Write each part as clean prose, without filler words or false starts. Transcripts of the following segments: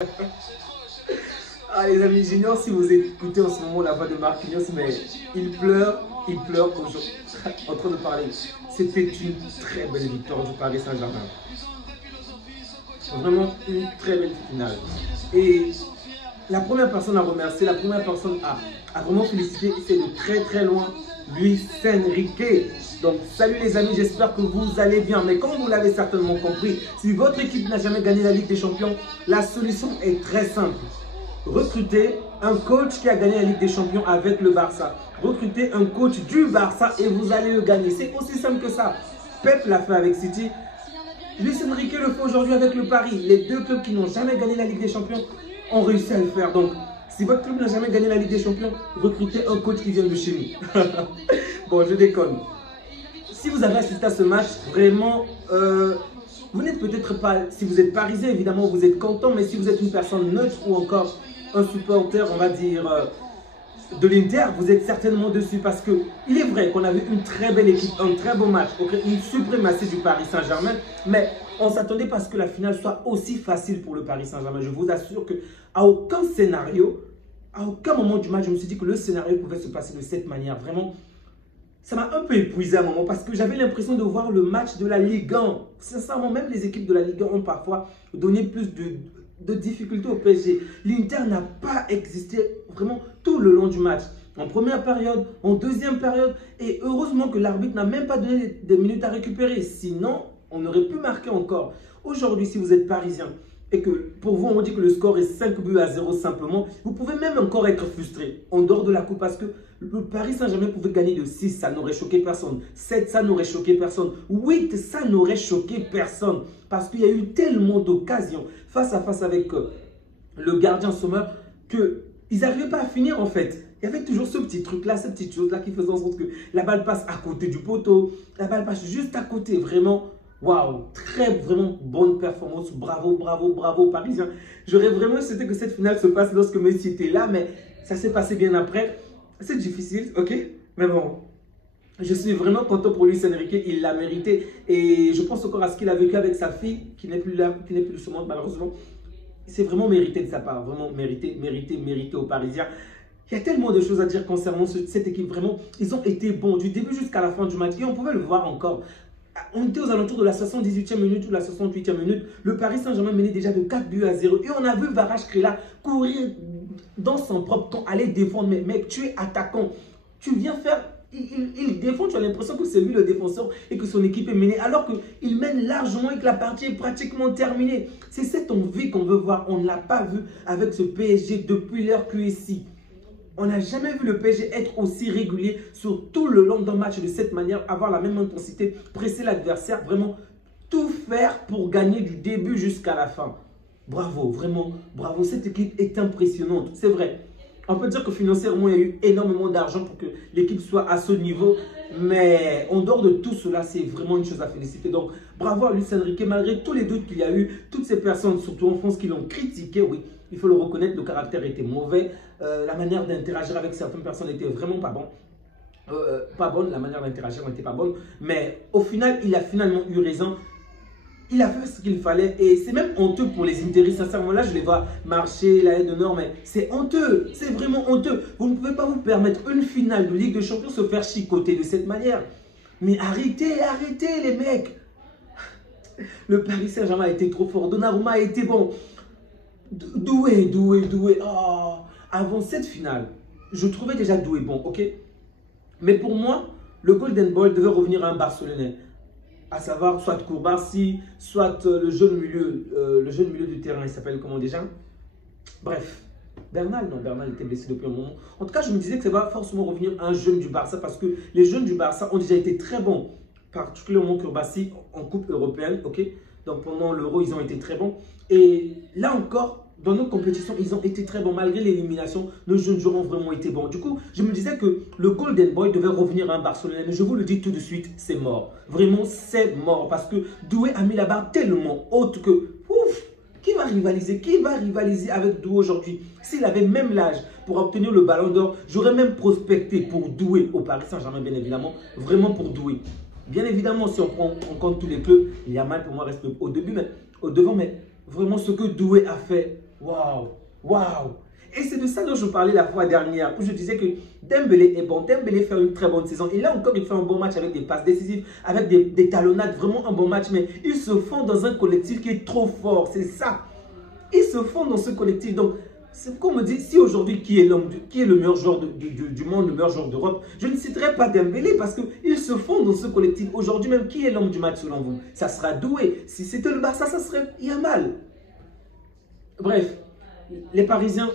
Ah les amis, j'ignore si vous écoutez en ce moment la voix de Marquinhos, mais il pleure en train de parler. C'était une très belle victoire du Paris Saint-Germain. Vraiment une très belle finale. Et la première personne à remercier, la première personne à vraiment féliciter, c'est de très loin Luis Enrique. Donc salut les amis, j'espère que vous allez bien. Mais comme vous l'avez certainement compris, si votre équipe n'a jamais gagné la Ligue des Champions, la solution est très simple. Recrutez un coach qui a gagné la Ligue des Champions avec le Barça. Recrutez un coach du Barça et vous allez le gagner. C'est aussi simple que ça. Pep l'a fait avec City. Luis Enrique le fait aujourd'hui avec le Paris. Les deux clubs qui n'ont jamais gagné la Ligue des Champions ont réussi à le faire. Donc, si votre club n'a jamais gagné la Ligue des Champions, recrutez un coach qui vient de chez nous. Bon, je déconne. Si vous avez assisté à ce match, vraiment, vous n'êtes peut-être pas, si vous êtes parisien, évidemment, vous êtes content, mais si vous êtes une personne neutre ou encore un supporter, on va dire, de l'Inter, vous êtes certainement dessus parce que il est vrai qu'on a vu une très belle équipe, un très beau match, une suprématie du Paris Saint-Germain, mais on s'attendait pas à ce que la finale soit aussi facile pour le Paris Saint-Germain. Je vous assure qu'à aucun scénario, à aucun moment du match, je me suis dit que le scénario pouvait se passer de cette manière. Vraiment, ça m'a un peu épuisé à un moment parce que j'avais l'impression de voir le match de la Ligue 1. Sincèrement, même les équipes de la Ligue 1 ont parfois donné plus de difficultés au PSG. L'Inter n'a pas existé vraiment tout le long du match. En première période, en deuxième période. Et heureusement que l'arbitre n'a même pas donné des minutes à récupérer. Sinon, on aurait pu marquer encore. Aujourd'hui, si vous êtes parisien et que pour vous, on dit que le score est 5-0 simplement, vous pouvez même encore être frustré en dehors de la coupe parce que le Paris Saint-Germain pouvait gagner de 6, ça n'aurait choqué personne. 7, ça n'aurait choqué personne. 8, ça n'aurait choqué personne. Parce qu'il y a eu tellement d'occasions face à face avec le gardien Sommer qu'ils n'arrivaient pas à finir en fait. Il y avait toujours ce petit truc-là, cette petite chose-là qui faisait en sorte que la balle passe à côté du poteau. La balle passe juste à côté, vraiment. Waouh, vraiment bonne performance. Bravo Parisiens. J'aurais vraiment souhaité que cette finale se passe lorsque Messi était là, mais ça s'est passé bien après. C'est difficile, ok? Mais bon, je suis vraiment content pour Luis Enrique, il l'a mérité. Et je pense encore à ce qu'il a vécu avec sa fille, qui n'est plus là, qui n'est plus de ce monde malheureusement. C'est vraiment mérité de sa part, vraiment mérité aux Parisiens. Il y a tellement de choses à dire concernant cette équipe, vraiment. Ils ont été bons du début jusqu'à la fin du match et on pouvait le voir encore. On était aux alentours de la 78e minute ou la 68e minute. Le Paris Saint-Germain menait déjà de 4-0. Et on a vu Kvaratskhelia courir dans son propre camp, aller défendre. Mais mec, tu es attaquant. Tu viens faire... Il défend, tu as l'impression que c'est lui le défenseur et que son équipe est menée. Alors qu'il mène largement et que la partie est pratiquement terminée. C'est cette envie qu'on veut voir. On ne l'a pas vu avec ce PSG depuis l'heure QSI. On n'a jamais vu le PSG être aussi régulier sur tout le long d'un match de cette manière, avoir la même intensité, presser l'adversaire, vraiment tout faire pour gagner du début jusqu'à la fin. Bravo, vraiment, bravo. Cette équipe est impressionnante, c'est vrai. On peut dire que financièrement, il y a eu énormément d'argent pour que l'équipe soit à ce niveau. Mais en dehors de tout cela, c'est vraiment une chose à féliciter. Donc, bravo à Luis Enrique, malgré tous les doutes qu'il y a eu, toutes ces personnes, surtout en France, qui l'ont critiqué, oui, il faut le reconnaître, le caractère était mauvais. La manière d'interagir avec certaines personnes n'était vraiment pas bonne. La manière d'interagir n'était pas bonne. Mais au final, il a finalement eu raison. Il a fait ce qu'il fallait et c'est même honteux pour les Interistes. Sincèrement, là, je les vois marcher, la haie d'honneur, mais c'est honteux. C'est vraiment honteux. Vous ne pouvez pas vous permettre une finale de Ligue des Champions se faire chicoter de cette manière. Mais arrêtez les mecs. Le Paris Saint-Germain a été trop fort. Donnarumma a été bon. Doué. Oh. Avant cette finale, je trouvais déjà Doué bon, ok? Mais pour moi, le Golden Boy devait revenir à un Barcelonais. À savoir soit Kourbassi, soit le jeune milieu du terrain, il s'appelle comment déjà? Bref, Bernal était blessé depuis un moment. En tout cas, je me disais que ça va forcément revenir un jeune du Barça parce que les jeunes du Barça ont déjà été très bons, particulièrement Kourbassi en Coupe européenne, ok? Donc pendant l'Euro, ils ont été très bons. Et là encore, dans nos compétitions, ils ont été très bons. Malgré l'élimination, nos jeunes joueurs ont vraiment été bons. Du coup, je me disais que le Golden Boy devait revenir à un Barcelonais. Mais je vous le dis tout de suite, c'est mort. Vraiment, c'est mort. Parce que Doué a mis la barre tellement haute que, ouf, qui va rivaliser? Qui va rivaliser avec Doué aujourd'hui? S'il avait même l'âge pour obtenir le Ballon d'Or, j'aurais même prospecté pour Doué au Paris Saint-Germain, bien évidemment. Vraiment pour Doué. Bien évidemment, si on prend en compte tous les clubs, il y a mal pour moi reste au devant. Mais vraiment, ce que Doué a fait Waouh, waouh. Et c'est de ça dont je parlais la fois dernière, où je disais que Dembélé est bon. Dembélé fait une très bonne saison. Et là encore, il fait un bon match avec des passes décisives, avec des talonnades, vraiment un bon match. Mais ils se font dans un collectif qui est trop fort. C'est ça. Ils se font dans ce collectif. Donc, c'est comme on me dit, si aujourd'hui, qui est le meilleur joueur du monde, le meilleur joueur d'Europe, je ne citerai pas Dembélé parce qu'ils se font dans ce collectif. Aujourd'hui même, qui est l'homme du match selon vous? Ça sera Doué. Si c'était le Barça, ça serait Yamal. Bref, les Parisiens,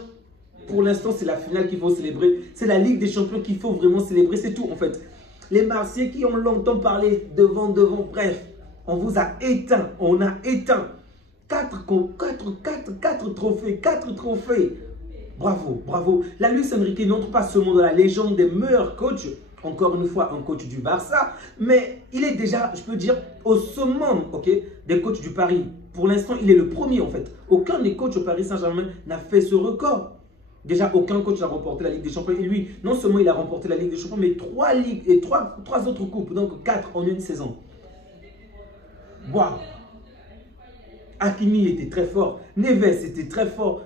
pour l'instant, c'est la finale qu'il faut célébrer. C'est la Ligue des Champions qu'il faut vraiment célébrer. C'est tout, en fait. Les Marseillais qui ont longtemps parlé devant, bref, on vous a éteint. On a éteint. 4 trophées, 4 trophées. Bravo, bravo. La Luis Enrique n'entre pas seulement dans la légende des meilleurs coachs. Encore une fois, un coach du Barça. Mais il est déjà, je peux dire, au summum, ok, des coachs du Paris. Pour l'instant, il est le premier, en fait. Aucun des coachs au Paris Saint-Germain n'a fait ce record. Déjà, aucun coach n'a remporté la Ligue des Champions. Et lui, non seulement il a remporté la Ligue des Champions, mais 3 ligues et 3 autres coupes. Donc 4 en une saison. Waouh! Hakimi était très fort. Neves était très fort.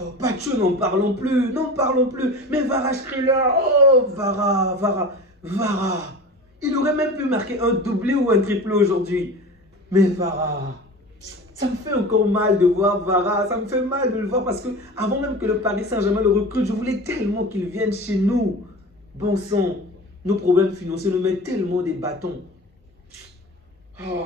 Oh, Pacho, n'en parlons plus. N'en parlons plus. Mais Vara Skrilla. Oh, Vara. Il aurait même pu marquer un doublé ou un triplé aujourd'hui. Mais Vara. Ça me fait encore mal de voir Vara, ça me fait mal de le voir parce que avant même que le Paris Saint-Germain le recrute, je voulais tellement qu'il vienne chez nous. Bon sang, nos problèmes financiers nous mettent tellement des bâtons. Oh.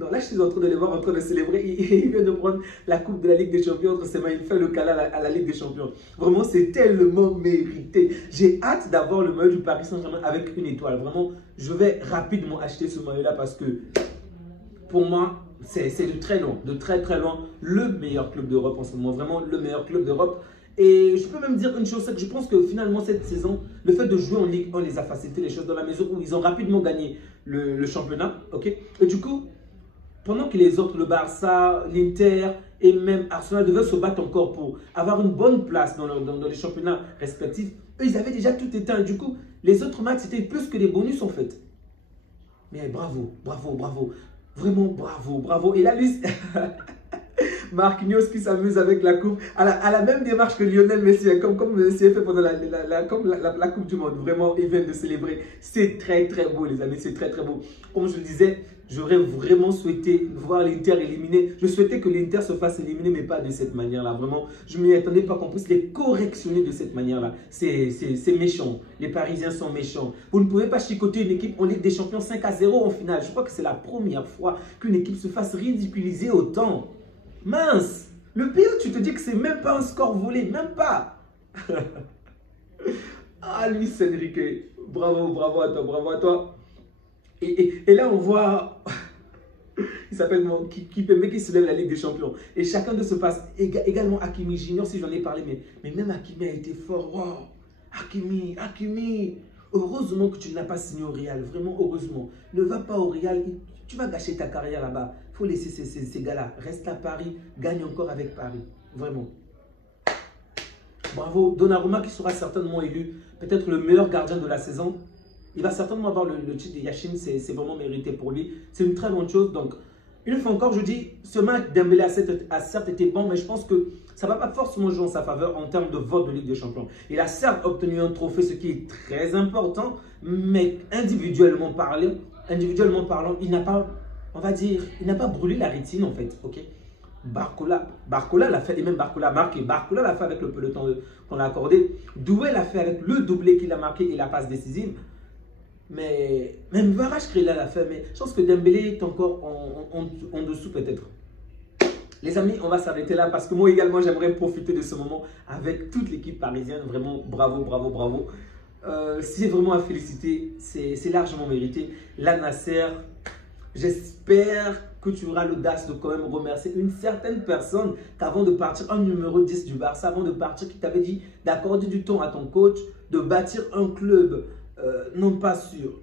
Non, là je suis en train de les voir en train de célébrer. Il vient de prendre la coupe de la Ligue des Champions entre ses mains, il fait le câlin à la Ligue des Champions. Vraiment, c'est tellement mérité. J'ai hâte d'avoir le maillot du Paris Saint-Germain avec une étoile. Vraiment, je vais rapidement acheter ce maillot-là parce que pour moi, c'est de très loin, le meilleur club d'Europe en ce moment. Vraiment le meilleur club d'Europe. Et je peux même dire une chose, c'est que je pense que finalement cette saison, le fait de jouer en Ligue 1 les a facilité les choses dans la mesure où ils ont rapidement gagné le championnat. Okay, et du coup, pendant que les autres, le Barça, l'Inter et même Arsenal devaient se battre encore pour avoir une bonne place dans les championnats respectifs, eux, ils avaient déjà tout éteint. Du coup, les autres matchs, c'était plus que des bonus en fait. Mais bravo. Vraiment bravo. Et là, lui, Marquinhos qui s'amuse avec la coupe, à la même démarche que Lionel Messi, comme Messi a fait pendant la Coupe du Monde. Vraiment, ils viennent de célébrer. C'est très beau, les amis, c'est très beau. Comme je le disais, j'aurais vraiment souhaité voir l'Inter éliminé. Je souhaitais que l'Inter se fasse éliminer, mais pas de cette manière-là. Vraiment, je ne m'y attendais pas qu'on puisse les correctionner de cette manière-là. C'est méchant. Les Parisiens sont méchants. Vous ne pouvez pas chicoter une équipe en Ligue des Champions 5-0 en finale. Je crois que c'est la première fois qu'une équipe se fasse ridiculiser autant. Mince! Le pire, tu te dis que c'est même pas un score volé, même pas. Ah, Luis Enrique, bravo à toi. Et là, on voit, il s'appelle Kipembe qui soulève la Ligue des Champions. Et chacun de se passe, également Hakimi Junior, si j'en ai parlé, mais même Hakimi a été fort. Wow. Hakimi, heureusement que tu n'as pas signé au Real, vraiment heureusement. Ne va pas au Real, tu vas gâcher ta carrière là-bas. Il faut laisser ces gars-là. Reste à Paris, gagne encore avec Paris. Vraiment. Bravo. Donnarumma qui sera certainement élu peut-être le meilleur gardien de la saison. Il va certainement avoir le titre de Yashin, c'est vraiment mérité pour lui. C'est une très bonne chose. Donc, une fois encore, je dis, ce match Dembélé a certes été bon, mais je pense que ça ne va pas forcément jouer en sa faveur en termes de vote de Ligue des Champions. Il a certes obtenu un trophée, ce qui est très important, mais individuellement parlant, il n'a pas, on va dire, il n'a pas brûlé la rétine en fait. Ok. Barcola l'a fait, et même Barcola a marqué. Barcola l'a fait avec le peloton qu'on a accordé. Doué l'a fait avec le doublé qu'il a marqué et la passe décisive. Mais même Vara Skrilla l'a fait. Mais je pense que Dembélé est encore en dessous peut-être. Les amis, on va s'arrêter là parce que moi également, j'aimerais profiter de ce moment avec toute l'équipe parisienne. Vraiment, bravo. C'est vraiment à féliciter. C'est largement mérité. Là, Nasser, j'espère que tu auras l'audace de quand même remercier une certaine personne qu'avant de partir, un numéro 10 du Barça, avant de partir, qui t'avait dit d'accorder du temps à ton coach, de bâtir un club, non pas sur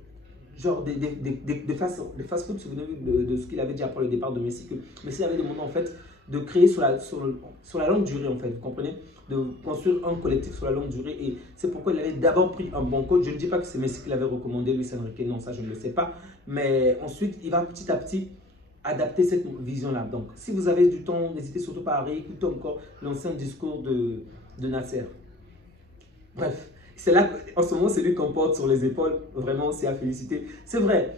genre des fast-food, souvenez-vous de ce qu'il avait dit après le départ de Messi, que Messi avait demandé en fait de créer sur la longue durée en fait, vous comprenez, de construire un collectif sur la longue durée, et c'est pourquoi il avait d'abord pris un bon coach. Je ne dis pas que c'est Messi qui l'avait recommandé, Luis Enrique, non, ça je ne le sais pas, mais ensuite il va petit à petit adapter cette vision-là. Donc, si vous avez du temps, n'hésitez surtout pas à réécouter encore l'ancien discours de Nasser. Bref, c'est là qu'en ce moment, c'est lui qu'on porte sur les épaules. Vraiment, c'est à féliciter. C'est vrai,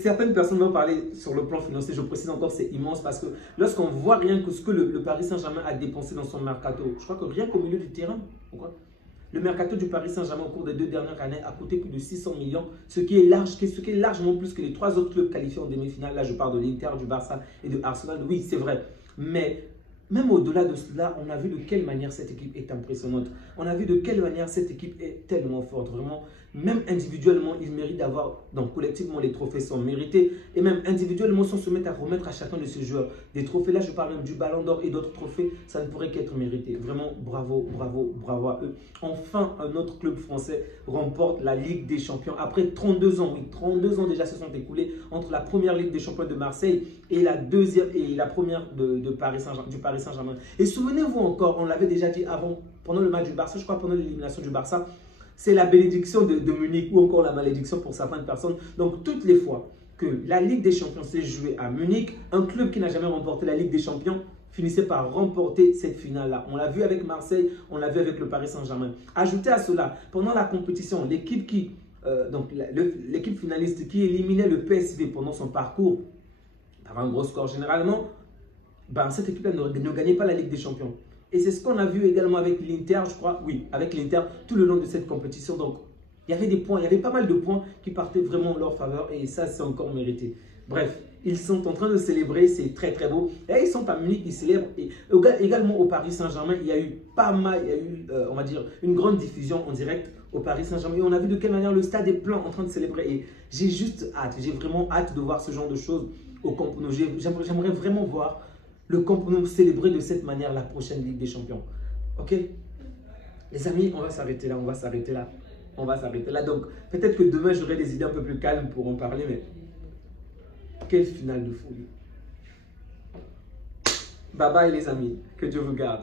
certaines personnes vont parler sur le plan financier. Je précise encore, c'est immense parce que lorsqu'on voit rien que ce que le Paris Saint-Germain a dépensé dans son mercato, je crois que rien qu'au milieu du terrain, le mercato du Paris Saint-Germain au cours des 2 dernières années a coûté plus de 600 millions, ce qui est largement plus que les 3 autres clubs qualifiés en demi-finale. Là, je parle de l'Inter, du Barça et de Arsenal. Oui, c'est vrai. Mais même au-delà de cela, on a vu de quelle manière cette équipe est impressionnante. On a vu de quelle manière cette équipe est tellement forte. Vraiment, même individuellement, ils méritent d'avoir, donc collectivement, les trophées sont mérités. Et même individuellement, si on se met à remettre à chacun de ces joueurs des trophées, là, je parle même du Ballon d'Or et d'autres trophées, ça ne pourrait qu'être mérité. Vraiment, bravo, bravo, bravo à eux. Enfin, un autre club français remporte la Ligue des Champions. Après 32 ans, oui, 32 ans déjà se sont écoulés entre la première Ligue des Champions de Marseille et la deuxième et la première du Paris Saint-Germain. Et souvenez-vous encore, on l'avait déjà dit avant, pendant le match du Barça, je crois pendant l'élimination du Barça, c'est la bénédiction de Munich ou encore la malédiction pour certaines personnes. Donc, toutes les fois que la Ligue des Champions s'est jouée à Munich, un club qui n'a jamais remporté la Ligue des Champions finissait par remporter cette finale-là. On l'a vu avec Marseille, on l'a vu avec le Paris Saint-Germain. Ajoutez à cela, pendant la compétition, l'équipe l'équipe finaliste qui éliminait le PSV pendant son parcours, par un gros score généralement, ben, cette équipe-là ne gagnait pas la Ligue des Champions. Et c'est ce qu'on a vu également avec l'Inter, je crois, oui, avec l'Inter, tout le long de cette compétition. Donc, il y avait des points, il y avait pas mal de points qui partaient vraiment en leur faveur et ça, c'est encore mérité. Bref, ils sont en train de célébrer, c'est très très beau. Et ils sont à Munich, ils célèbrent. Et également au Paris Saint-Germain, il y a eu pas mal, il y a eu, on va dire, une grande diffusion en direct au Paris Saint-Germain. Et on a vu de quelle manière le stade est plein en train de célébrer. Et j'ai juste hâte, j'ai vraiment hâte de voir ce genre de choses au Camp Nou. J'aimerais vraiment voir le Camp Nou célébrer de cette manière la prochaine Ligue des Champions. Ok? Les amis, on va s'arrêter là, on va s'arrêter là. On va s'arrêter là. Donc, peut-être que demain, j'aurai des idées un peu plus calmes pour en parler, mais quelle finale de folie. Bye bye les amis, que Dieu vous garde.